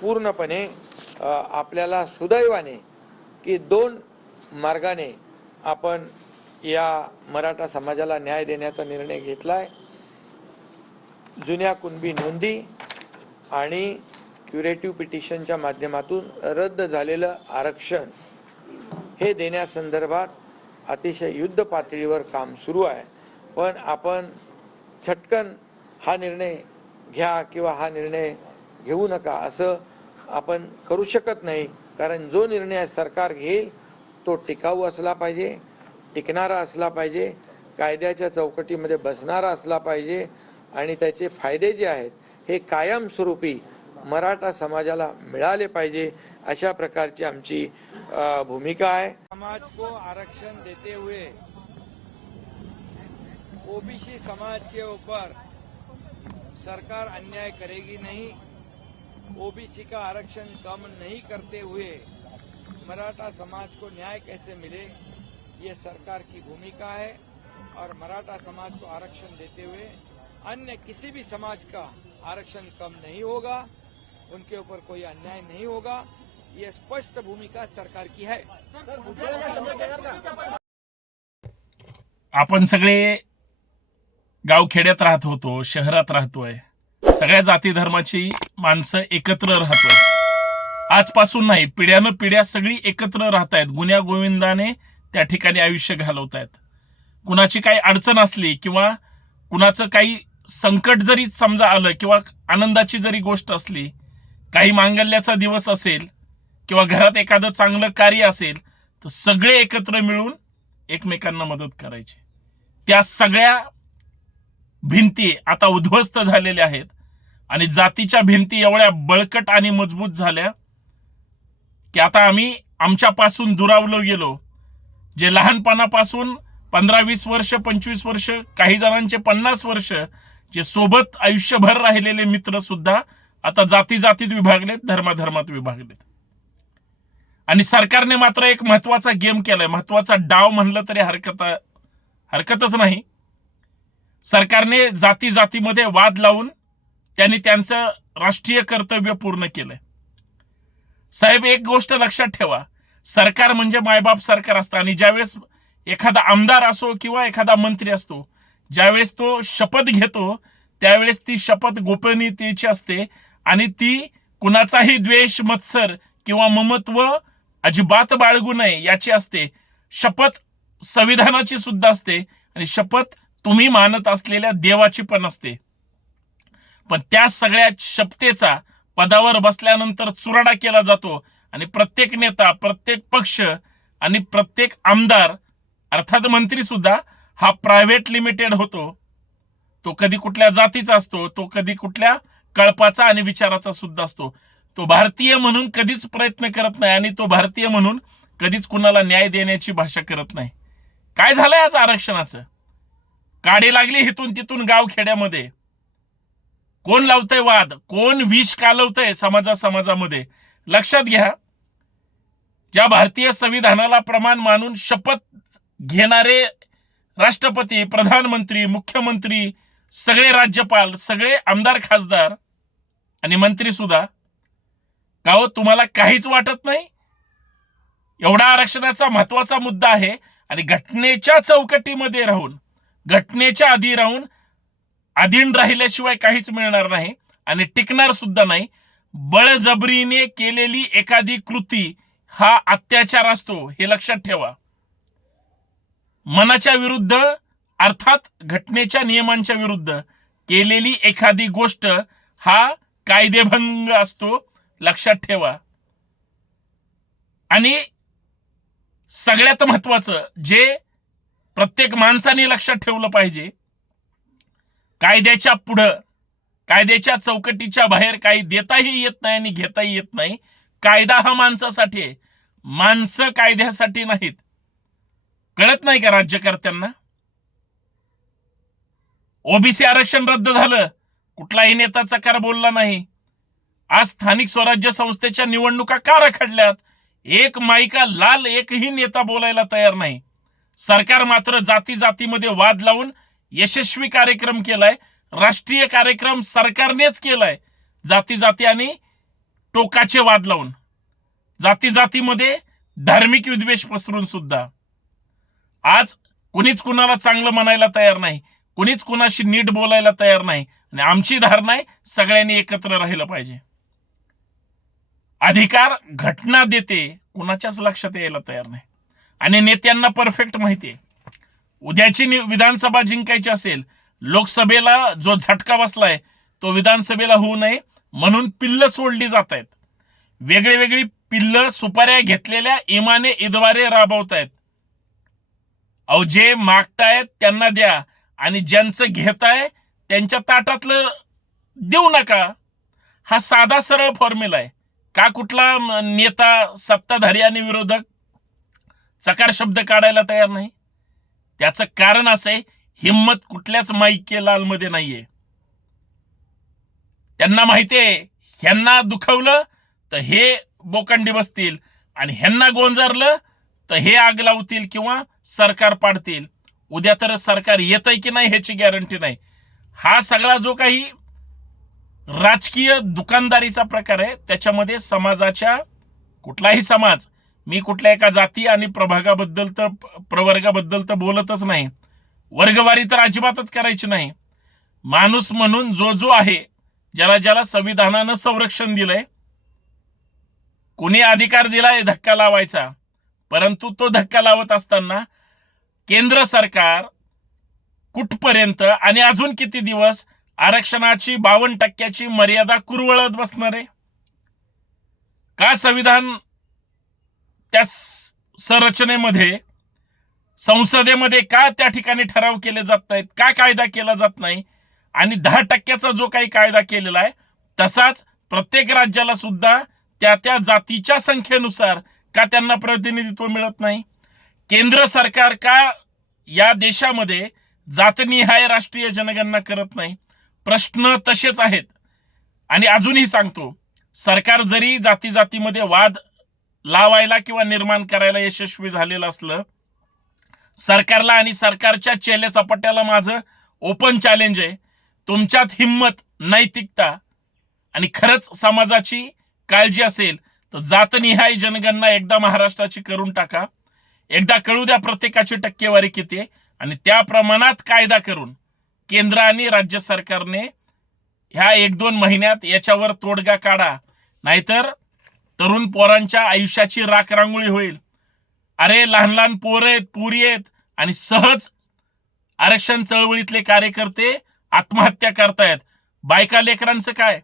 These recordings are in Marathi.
पूर्णपणे आपल्याला सुदैवाने की दोन मार्गाने आपण या मराठा समाजाला न्याय देण्याचा निर्णय घेतलाय। जुन्या कुणबी नोंदी आणि क्युरेटिव्ह पिटिशनच्या माध्यमातून रद्द झालेलं आरक्षण हे देण्यासंदर्भात अतिशय युद्ध पातळीवर काम सुरू आहे। पण आपण झटकन हा निर्णय घ्या किंवा हा निर्णय घेऊ नका असं आपण करू शकत नाही, कारण जो निर्णय सरकार घेईल तो टिकाऊ असला पाहिजे, टिकणारा असला पाहिजे, कायद्याच्या चौकटीमध्ये बसणारा असला पाहिजे आणि त्याचे फायदे जे आहेत हे कायमस्वरूपी मराठा समाजाला मिळाले पाहिजे, अशा प्रकारची आमची भूमिका है। समाज को आरक्षण देते हुए ओबीसी समाज के ऊपर सरकार अन्याय करेगी नहीं। ओबीसी का आरक्षण कम नहीं करते हुए मराठा समाज को न्याय कैसे मिले, ये सरकार की भूमिका है। और मराठा समाज को आरक्षण देते हुए अन्य किसी भी समाज का आरक्षण कम नहीं होगा, उनके ऊपर कोई अन्याय नहीं होगा, ये स्पष्ट भूमिका सरकार की है। आपण सगळे गावखेड्यात राहत होतो, शहरात राहतोय, सगळ्या जाती धर्माची माणसं एकत्र राहतोय। आजपासून नाही, पिढ्यानं पिढ्या सगळी एकत्र राहतायत, गुण्या गोविंदाने त्या ठिकाणी आयुष्य घालवतायत। कुणाची काही अडचण असली किंवा कुणाचं काही संकट जरी समजा आलं किंवा आनंदाची जरी गोष्ट असली, काही मांगल्याचा दिवस असेल किंवा घरात एखादं चांगलं कार्य असेल, तर सगळे एकत्र मिळून एकमेकांना मदत करायची। त्या सगळ्या भिंती आता उद्ध्वस्त झालेल्या आहेत आणि जातीच्या भिंती एवढ्या बळकट आणि मजबूत झाल्या की आता आम्ही आमच्यापासून दुरावलो गेलो। जे लहानपणापासून 15-20 वर्ष, 25 वर्ष, काही जणांचे 50 वर्ष जे सोबत आयुष्यभर राहिलेले मित्र सुद्धा आता जाती जातीत विभागलेत, धर्माधर्मात विभागलेत। आणि सरकारने मात्र एक महत्वाचा गेम केलाय, महत्वाचा डाव म्हणलं तरी हरकतच नाही। सरकारने जाती जातीमध्ये वाद लावून त्यांनी त्यांचं राष्ट्रीय कर्तव्य पूर्ण केलंय। साहेब, एक गोष्ट लक्षात ठेवा, सरकार म्हणजे मायबाप सरकार असतं आणि ज्यावेळेस एखादा आमदार असो किंवा एखादा मंत्री असतो, ज्यावेळेस तो शपथ घेतो त्यावेळेस ती शपथ गोपनीयतेची असते आणि ती कुणाचाही द्वेष, मत्सर किंवा ममत्व अजिबात बाळगू नये याची असते। शपथ संविधानाची सुद्धा असते आणि शपथ तुम्ही मानत असलेल्या देवाची पण असते। पण त्या सगळ्या शपथेचा पदावर बसल्यानंतर चुराडा केला जातो आणि प्रत्येक नेता, प्रत्येक पक्ष आणि प्रत्येक आमदार अर्थात मंत्री सुद्धा हा प्रायव्हेट लिमिटेड होतो। तो कधी कुठल्या जातीचा असतो, तो कधी कुठल्या कळपाचा आणि विचाराचा सुद्धा असतो। तो भारतीय म्हणून कधीच प्रयत्न करत नाही आणि तो भारतीय म्हणून कधीच कुणाला न्याय देण्याची भाषा करत नाही। काय झालंय आज आरक्षणाचं? काडी लागली हिथून तिथून गावखेड्यामध्ये। कोण लावतंय वाद, कोण विष कालवतंय समाजामध्ये? लक्षात घ्या, ज्या भारतीय संविधानाला प्रमाण मानून शपथ घेणारे राष्ट्रपती, प्रधानमंत्री, मुख्यमंत्री, सगळे राज्यपाल, सगळे आमदार, खासदार आणि मंत्री सुद्धा, का हो तुम्हाला काहीच वाटत नाही? एवढा आरक्षणाचा महत्वाचा मुद्दा आहे आणि घटनेच्या चौकटीमध्ये राहून, घटनेच्या आधी राहून, अधीन राहिल्याशिवाय काहीच मिळणार नाही आणि टिकणार सुद्धा नाही। बळजबरीने केलेली एखादी कृती हा अत्याचार असतो, हे लक्षात ठेवा। मनाच्या विरुद्ध अर्थात घटनेच्या नियमांच्या विरुद्ध केलेली एखादी गोष्ट हा कायदेभंग असतो, लक्षात ठेवा। आणि सगळ्यात महत्वाचं जे प्रत्येक माणसाने लक्षात ठेवलं पाहिजे, कायद्याच्या पुढं, कायद्याच्या चौकटीच्या बाहेर काही देताही येत नाही आणि घेताही येत नाही। कायदा हा माणसासाठी आहे, माणसं कायद्यासाठी नाहीत। कळत नाही का राज्यकर्त्यांना? ओबीसी आरक्षण रद्द झालं, कुठलाही नेता चकार बोलला नाही। आज स्थानिक स्वराज्य संस्थेच्या निवडणुका का रखडल्यात? एक माईका लाल एकही नेता बोलायला तयार नाही। सरकार मात्र जाती जातीमध्ये वाद लावून यशस्वी कार्यक्रम केलाय, राष्ट्रीय कार्यक्रम सरकारनेच केलाय। जाती जाती आणि टोकाचे वाद लावून, जाती जातीमध्ये धार्मिक विद्वेष पसरून सुद्धा आज कुणीच कुणाला चांगलं म्हणायला तयार नाही, कुणीच कुणाशी नीट बोलायला तयार नाही. आणि आमची धारणा आहे सगळ्यांनी एकत्र राहिलं पाहिजे. अधिकार घटना देते, कुणाच्याच लक्षात यायला तयार नाही. आणि नेत्यांना परफेक्ट माहिती आहे, उद्याची विधानसभा जिंकायची असेल, लोकसभेला जो झटका बसलाय तो विधानसभेला होऊ नये म्हणून पिल्ल सोडली जात आहेत. वेगळी वेगळी पिल्ल सुपाऱ्या घेतलेल्या इमाने इद्वारे राबवतायत. अहो, जे मागतायत त्यांना द्या आणि ज्यांचं घेताय त्यांच्या ताटातलं देऊ नका. हा साधा सरळ फॉर्म्युला आहे. का कुठला नेता, सत्ताधारी आणि विरोधक चकार शब्द काढायला तयार नाही? त्याचं कारण असं आहे, हिम्मत कुठल्याच माईके लालमध्ये नाहीये. त्यांना माहितीये ह्यांना दुखवलं तर हे बोकंडी बसतील आणि ह्यांना गोंजारलं तर हे आग लावतील किंवा सरकार पाडतील. उद्या तर सरकार येतंय की नाही ह्याची गॅरंटी नाही. हा सगळा जो काही राजकीय दुकानदारीचा प्रकार आहे, त्याच्यामध्ये समाजाच्या कुठलाही समाज, मी कुठल्या एका जाती आणि प्रवर्गाबद्दल तर बोलतच नाही, वर्गवारी तर अजिबातच करायची नाही. माणूस म्हणून जो जो आहे, ज्याला ज्याला संविधानानं संरक्षण दिलंय, कुणी अधिकार दिलाय धक्का लावायचा, परंतु तो धक्का लावत असताना केंद्र सरकार कुठपर्यंत आणि अजून किती दिवस आरक्षणाची 52% मर्यादा कुरवळत बसणार आहे? का संविधान त्या संरचनेमध्ये, संसदेमध्ये का त्या ठिकाणी ठराव केले जात नाहीत? का कायदा केला जात नाही? आणि 10% जो काही कायदा केलेला आहे तसाच प्रत्येक राज्याला सुद्धा त्या त्या जातीच्या संख्येनुसार का त्यांना प्रतिनिधित्व मिळत नाही? केंद्र सरकार का या देशामध्ये जातनिहाय राष्ट्रीय जनगणना करत नाही? प्रश्न तसेच आहेत. आणि अजूनही सांगतो, सरकार जरी जाती जातीमध्ये वाद लावायला किंवा निर्माण करायला यशस्वी झालेलं असलं, सरकारला आणि सरकारच्या चेले चपाट्याला माझं ओपन चॅलेंज आहे, तुमच्यात हिम्मत, नैतिकता आणि खरंच समाजाची काळजी असेल तर जातनिहाय जनगणना एकदा महाराष्ट्राची करून टाका. एकदा कळू द्या प्रत्येकाची टक्केवारी किती आहे आणि त्या प्रमाणात कायदा करून केंद्र आणि राज्य सरकारने ह्या 1-2 महिन्यात याच्यावर तोडगा काढा. नाहीतर तरुण पोरांच्या आयुष्याची राखरांगोळी होईल. अरे, लहान लहान पोरं आहेत, पुरी आहेत आणि सहज आरक्षण चळवळीतले कार्यकर्ते आत्महत्या करतायत. बायका लेकरांचं काय?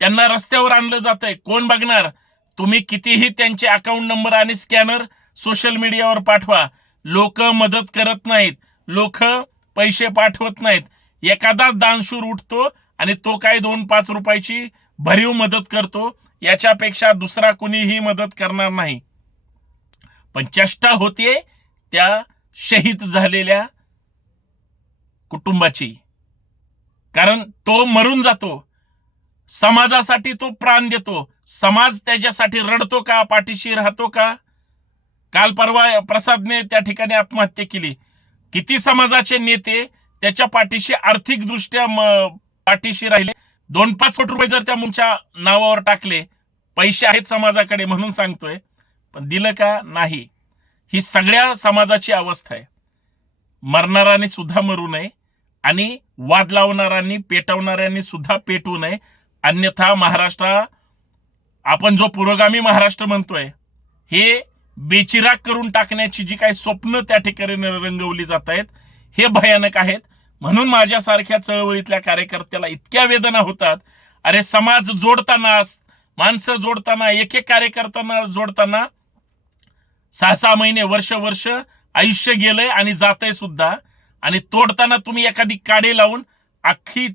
त्यांना रस्त्यावर आणलं जातंय. कोण बघणार? तुम्ही कितीही त्यांचे अकाउंट नंबर आणि स्कॅनर सोशल मीडियावर पाठवा, लोक मदत करत नाहीत, लोक पैसे पाठवत नाहीत. एखादा दानशूर उठतो आणि तो काय 2-5 रुपयाची भरीव मदत करतो, याच्यापेक्षा दुसरा कुणीही मदत करणार नाही. पण चेष्टा होते त्या शहीद झालेल्या कुटुंबाची, कारण तो मरून जातो, समाजासाठी तो प्राण देतो. समाज त्याच्यासाठी रडतो का? पाठीशी राहतो का? काल परवा प्रसादने त्या ठिकाणी आत्महत्या केली. किती समाजाचे नेते त्याच्या पाठीशी आर्थिकदृष्ट्या पाठीशी राहिले? 2-5 कोटी रुपये जर त्या मुलाच्या नावावर टाकले, पैसे आहेत समाजाकडे म्हणून सांगतोय, पण दिलं का? नाही. ही सगळ्या समाजाची अवस्था आहे. मरणाऱ्यांनी सुद्धा मरू नये आणि वाद लावणाऱ्यांनी, पेटवणाऱ्यांनी सुद्धा पेटू नये. अन्यथा महाराष्ट्र, आपण जो पुरोगामी महाराष्ट्र म्हणतोय, हे बेचिराग करून टाकण्याची जी काही स्वप्न त्या ठिकाणी रंगवली जात आहेत, हे भयानक आहेत. म्हणून माझ्यासारख्या चळवळीतल्या कार्यकर्त्याला इतक्या वेदना होतात. अरे, समाज जोडताना, माणसं जोडताना, एक कार्यकर्त्यांना जोडताना 6-6 महिने, वर्ष आयुष्य गेलंय आणि जातंय सुद्धा. आणि तोडताना तुम्ही एखादी काडी लावून अख्खी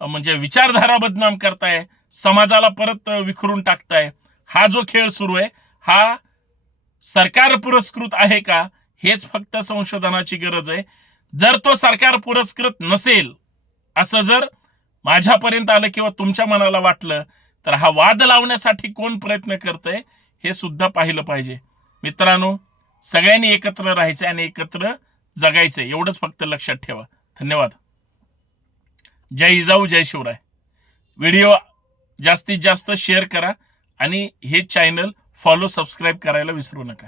म्हणजे विचारधारा बदनाम करताय, समाजाला परत विखरून टाकताय. हा जो खेळ सुरू आहे, हा सरकार पुरस्कृत आहे का? हेच फक्त संशोधनाची गरज आहे. जर तो सरकार पुरस्कृत नसेल असं जर माझ्यापर्यंत आलं किंवा तुमच्या मनाला वाटलं, तर हा वाद लावण्यासाठी कोण प्रयत्न करतंय हे सुद्धा पाहिलं पाहिजे. मित्रांनो, सगळ्यांनी एकत्र राहायचं आणि एकत्र जगायचं, एवढंच फक्त लक्षात ठेवा. धन्यवाद. जय जिजाऊ, जय शिवराय. व्हिडिओ जास्तीत जास्त शेअर करा आणि हे चॅनल फॉलो सबस्क्राईब करायला विसरू नका.